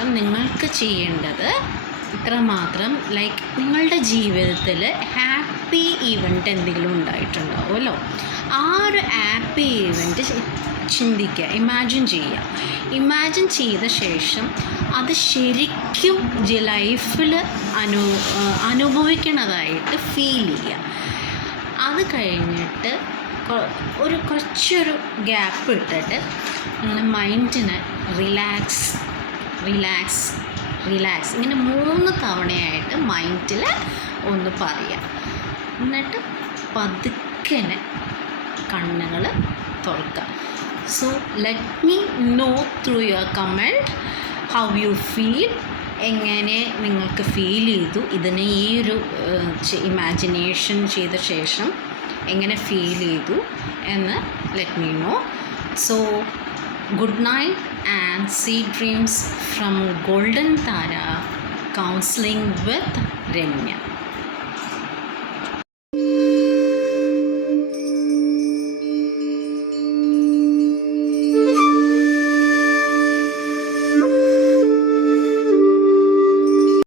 ശേഷം നിങ്ങൾക്ക് ചെയ്യേണ്ടത് ഇത്രമാത്രം. ലൈക്ക് നിങ്ങളുടെ ജീവിതത്തിൽ ഹാപ്പി ഈവൻറ്റ് എന്തെങ്കിലും ഉണ്ടായിട്ടുണ്ടാവുമല്ലോ, ആ ഒരു ഹാപ്പി ഈവൻറ്റ് ചിന്തിക്കുക, ഇമാജിൻ ചെയ്യുക. ഇമാജിൻ ചെയ്ത ശേഷം അത് ശരിക്കും ലൈഫിൽ അനുഭവിക്കണതായിട്ട് ഫീൽ ചെയ്യുക. അത് കഴിഞ്ഞിട്ട് കുറച്ചൊരു ഗ്യാപ്പ് ഇട്ടിട്ട് നിങ്ങളുടെ മൈൻഡിനെ റിലാക്സ് ഇങ്ങനെ 3 തവണയായിട്ട് മൈൻഡിൽ ഒന്ന് പറയുക. എന്നിട്ട് പതുക്കനെ കണ്ണുകൾ തുറക്കുക. So let me know through your comment how you feel. എങ്ങനെ നിങ്ങൾക്ക് ഫീൽ ചെയ്തു ഇതിനെ, ഈ ഒരു ഇമാജിനേഷൻ ചെയ്ത ശേഷം എങ്ങനെ ഫീൽ ചെയ്തു എന്ന് let me know. So good night and sweet dreams from Golden Tara Counseling with Renya.